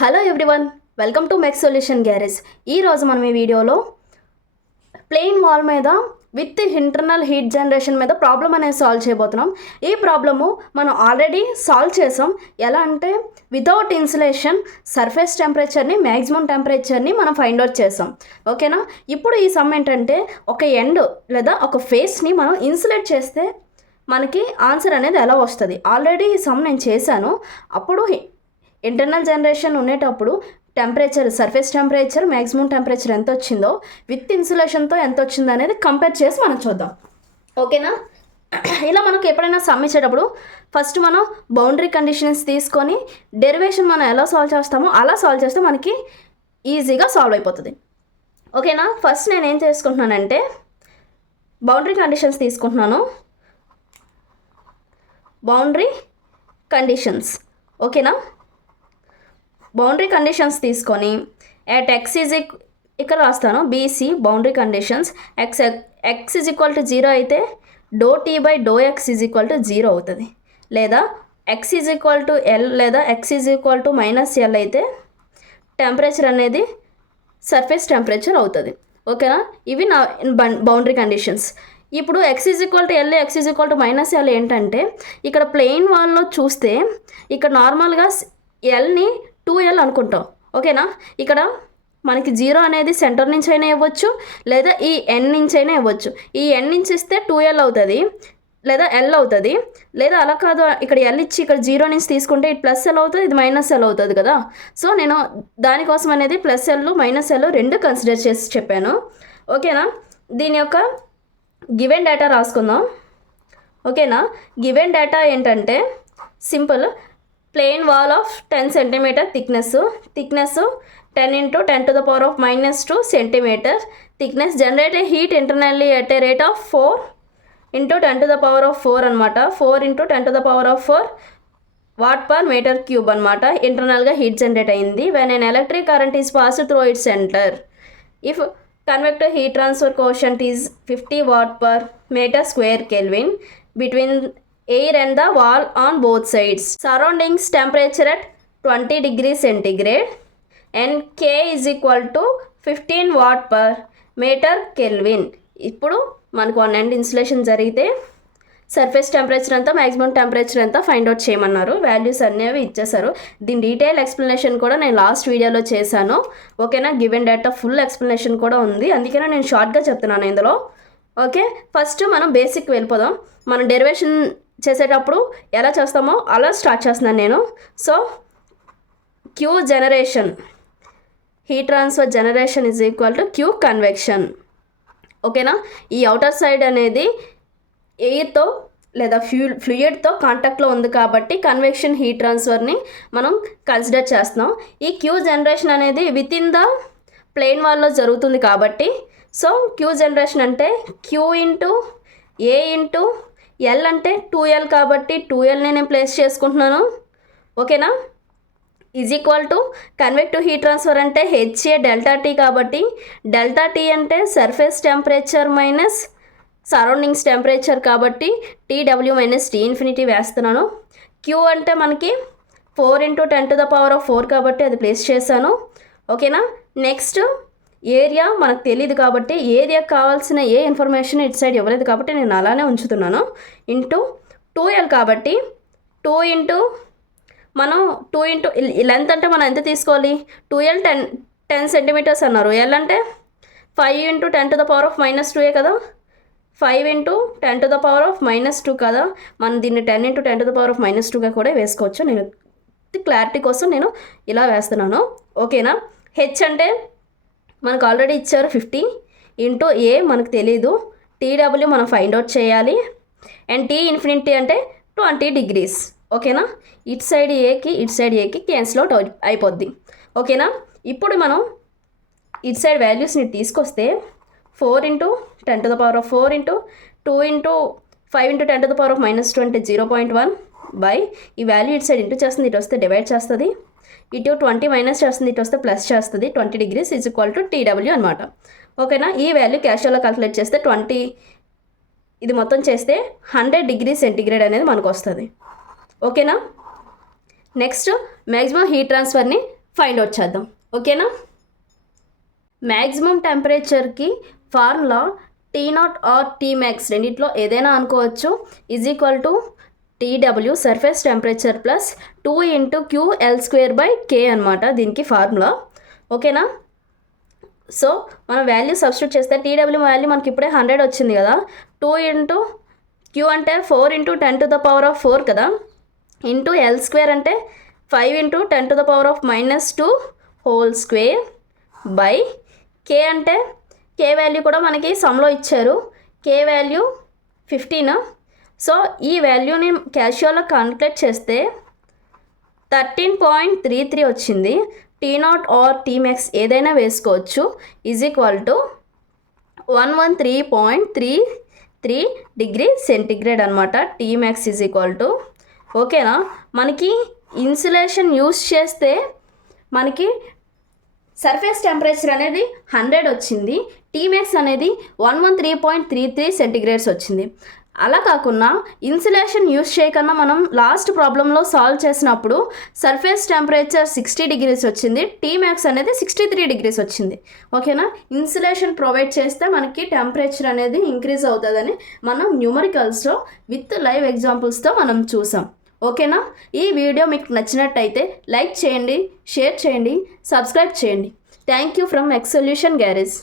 Hello everyone, welcome to mech solution garage. ఈరోజు మనం ఈ వీడియోలో ప్లెయిన్ వాల్ మీద విత్ ఇంటర్నల్ హీట్ జనరేషన్ మీద ప్రాబ్లం అనేది సాల్వ్ చేయబోతున్నాం. ఈ ప్రాబ్లము మనం ఆల్రెడీ సాల్వ్ చేసాం. ఎలా అంటే వితౌట్ ఇన్సులేషన్ సర్ఫేస్ టెంపరేచర్ని మ్యాక్సిమం టెంపరేచర్ని మనం ఫైండ్ అవుట్ చేసాం. ఓకేనా? ఇప్పుడు ఈ సమ్ ఏంటంటే ఒక ఎండ్ లేదా ఒక ఫేస్ని మనం ఇన్సులేట్ చేస్తే మనకి ఆన్సర్ అనేది ఎలా వస్తుంది. ఆల్రెడీ ఈ సమ్ నేను చేశాను. అప్పుడు ఇంటర్నల్ జనరేషన్ ఉండేటప్పుడు temperature, surface temperature, maximum temperature ఎంత వచ్చిందో విత్ ఇన్సులేషన్తో ఎంత వచ్చిందో అనేది కంపేర్ చేసి మనం చూద్దాం. ఓకేనా? ఇలా మనకు ఎప్పుడైనా సమ్ ఇచ్చేటప్పుడు ఫస్ట్ మనం బౌండరీ కండిషన్స్ తీసుకొని డెరివేషన్ మనం ఎలా సాల్వ్ చేస్తామో అలా సాల్వ్ చేస్తే మనకి ఈజీగా సాల్వ్ అయిపోతుంది. ఓకేనా? ఫస్ట్ నేను ఏం చేసుకుంటున్నానంటే బౌండరీ కండిషన్స్ తీసుకుంటున్నాను. Boundary conditions. ఓకేనా? బౌండరీ కండిషన్స్ తీసుకొని ఎట్ ఎక్స్ ఇక్కడ రాస్తాను BC boundary conditions. X is equal to 0 అయితే డో టీ బై డో ఎక్స్ ఈజ్ ఈక్వల్ టు 0 అవుతుంది. లేదా x is equal to L లేదా x is equal to -L అయితే టెంపరేచర్ అనేది సర్ఫేస్ టెంపరేచర్ అవుతుంది. ఓకేనా? ఇవి నా బౌండరీ కండిషన్స్. ఇప్పుడు x is equal to L, x is equal to -L ఏంటంటే ఇక్కడ ప్లెయిన్ వాల్లో చూస్తే ఇక్కడ నార్మల్గా ఎల్ని 2L అనుకుంటాం. ఓకేనా? ఇక్కడ మనకి 0 అనేది సెంటర్ నుంచి అయినా ఇవ్వచ్చు, లేదా ఈ ఎన్ నుంచి అయినా ఇవ్వచ్చు. ఈ ఎన్ నుంచి ఇస్తే 2L అవుతుంది, లేదా L అవుతుంది. లేదా అలా కాదు, ఇక్కడ L ఇచ్చి ఇక్కడ 0 నుంచి తీసుకుంటే ఇది +L అవుతుంది, ఇది -L అవుతుంది కదా. సో నేను దానికోసం అనేది +L -L రెండు కన్సిడర్ చేసి చెప్పాను. ఓకేనా? దీని యొక్క గివెన్ డేటా రాసుకుందాం. ఓకేనా? గివెన్ డేటా ఏంటంటే simple. Plain wall of 10 cm thickness 10 × 10⁻⁻² centimeter thickness. Generate heat internally at a rate of 4 × 10⁴ అనమాట. 4 × 10⁴ Watt/m³ అనమాట. ఇంటర్నల్గా హీట్ జనరేట్ అయింది. When an electric current is pass through it's centre if convective heat transfer coefficient is 50 Watt/m² Kelvin between air and the wall on both sides. Surroundings temperature at 20 degrees centigrade and K is equal to 15 Watt/m². ఇప్పుడు మనకు 1 end insulation జరిగితే surface temperature ఎంత, maximum temperature ఎంత find out చేయమన్నారు. Values అనేవి ఇచ్చేసారు. దీని detail explanation కూడా నేను లాస్ట్ వీడియోలో చేశాను. ఓకేనా? గివెన్ డేటా ఫుల్ ఎక్స్ప్లెనేషన్ కూడా ఉంది, అందుకనే నేను షార్ట్గా చెప్తున్నాను ఇందులో. ఓకే, ఫస్ట్ మనం బేసిక్ వెళ్ళిపోదాం. మనం డెరివేషన్ చేసేటప్పుడు ఎలా చేస్తామో అలా స్టార్ట్ చేస్తున్నాను నేను. So Q generation, heat transfer generation is equal to Q convection. ఓకేనా? ఈ అవుటర్ సైడ్ అనేది ఎయిర్తో లేదా ఫ్లూయిడ్తో కాంటాక్ట్లో ఉంది కాబట్టి కన్వెక్షన్ హీట్ ట్రాన్స్ఫర్ని మనం కన్సిడర్ చేస్తున్నాం. ఈ క్యూ జనరేషన్ అనేది విత్ ఇన్ ద ప్లెయిన్ వాల్లో జరుగుతుంది కాబట్టి సో క్యూ జనరేషన్ అంటే క్యూ ఇంటూ ఏ ఇంటూ ఎల్ అంటే 2L కాబట్టి 2Lని నేను ప్లేస్ చేసుకుంటున్నాను. ఓకేనా? Is equal to convective heat transfer అంటే HA ∆T కాబట్టి ∆T అంటే surface temperature minus surroundings temperature కాబట్టి TW - T∞ వేస్తున్నాను. క్యూ అంటే మనకి 4 × 10⁴ కాబట్టి అది ప్లేస్ చేశాను. ఓకేనా? నెక్స్ట్ ఏరియా మనకు తెలియదు కాబట్టి ఏరియాకి కావాల్సిన ఏ ఇన్ఫర్మేషన్ ఇటు సైడ్ ఇవ్వలేదు కాబట్టి నేను అలానే ఉంచుతున్నాను. ఇంటూ 2L కాబట్టి 2 ఇంటూ లెంత్ అంటే మనం ఎంత తీసుకోవాలి, 2L 10 cm అన్నారు. L అంటే 5 × 10⁻⁻² కదా, 5 × 10⁻⁻² కదా. మనం దీన్ని 10 × 10⁻⁻²గా కూడా వేసుకోవచ్చు. నేను క్లారిటీ కోసం నేను ఇలా వేస్తున్నాను. ఓకేనా? హెచ్ అంటే మనకు ఆల్రెడీ ఇచ్చారు 50 ఇంటూ ఏ మనకు తెలీదు, TW మనం ఫైండ్ అవుట్ చేయాలి. అండ్ T∞ అంటే 20 degrees. ఓకేనా? ఇటు సైడ్ ఏకి క్యాన్సిల్ అవుట్ అయిపోద్ది. ఓకేనా? ఇప్పుడు మనం ఇటు సైడ్ వాల్యూస్ని తీసుకొస్తే 4 × 10⁴ ఇంటూ 2 ఇంటూ 5 × 10⁻⁻² అంటే 0.1 బై ఈ వాల్యూ ఇటు సైడ్ ఇంటూ చేస్తుంది, ఇటు వస్తే డివైడ్ చేస్తుంది, ఇటు 20 మైనస్ చేస్తుంది, ఇటు వస్తే ప్లస్ చేస్తుంది. 20 degrees is equal to TW అనమాట. ఓకేనా? ఈ వాల్యూ క్యాషువల్గా క్యాలిక్యులేట్ చేస్తే 20 ఇది మొత్తం చేస్తే 100 degrees సెంటిగ్రేడ్ అనేది మనకు వస్తుంది. ఓకేనా? నెక్స్ట్ మ్యాక్సిమం హీట్ ట్రాన్స్ఫర్ని ఫైండ్ అవుట్ చేద్దాం. ఓకేనా? మ్యాక్సిమం టెంపరేచర్కి ఫార్ములా T0 ఆర్ Tmax రెండిట్లో ఏదైనా అనుకోవచ్చు is equal to TW surface temperature plus 2 × QL²/K అనమాట దీనికి ఫార్ములా. ఓకేనా? సో మనం వాల్యూ సబ్స్టిట్యూట్ చేస్తే TW వాల్యూ మనకి ఇప్పుడే 100 వచ్చింది కదా, 2 × Q అంటే 4 × 10⁴ కదా, ఇంటూ L² అంటే 5 × 10⁻² హోల్ స్క్వేర్ బై K అంటే K వాల్యూ కూడా మనకి సమ్లో ఇచ్చారు, K వాల్యూ 15. సో ఈ వాల్యూని క్యాషువల్గా కాలిక్యులేట్ చేస్తే 13.33 వచ్చింది. T0 ఆర్ Tmax ఏదైనా వేసుకోవచ్చు is equal to 113.33 degree centigrade అనమాట. Tmax is equal to. ఓకేనా? మనకి ఇన్సులేషన్ యూస్ చేస్తే మనకి సర్ఫేస్ టెంపరేచర్ అనేది 100 వచ్చింది, Tmax అనేది 113.33 సెంటిగ్రేడ్స్ వచ్చింది. అలా కాకుండా ఇన్సులేషన్ యూస్ చేయకుండా మనం లాస్ట్ ప్రాబ్లంలో సాల్వ్ చేసినప్పుడు సర్ఫేస్ టెంపరేచర్ 60 డిగ్రీస్ వచ్చింది, Tmax అనేది 63 డిగ్రీస్ వచ్చింది. ఓకేనా? ఇన్సులేషన్ ప్రొవైడ్ చేస్తే మనకి టెంపరేచర్ అనేది ఇంక్రీజ్ అవుతుందని మనం న్యూమరికల్స్లో విత్ లైవ్ ఎగ్జాంపుల్స్తో మనం చూసాం. ఓకేనా? ఈ వీడియో మీకు నచ్చినట్టయితే లైక్ చేయండి, షేర్ చేయండి, సబ్స్క్రైబ్ చేయండి. Thank you from mech.solutions.garage.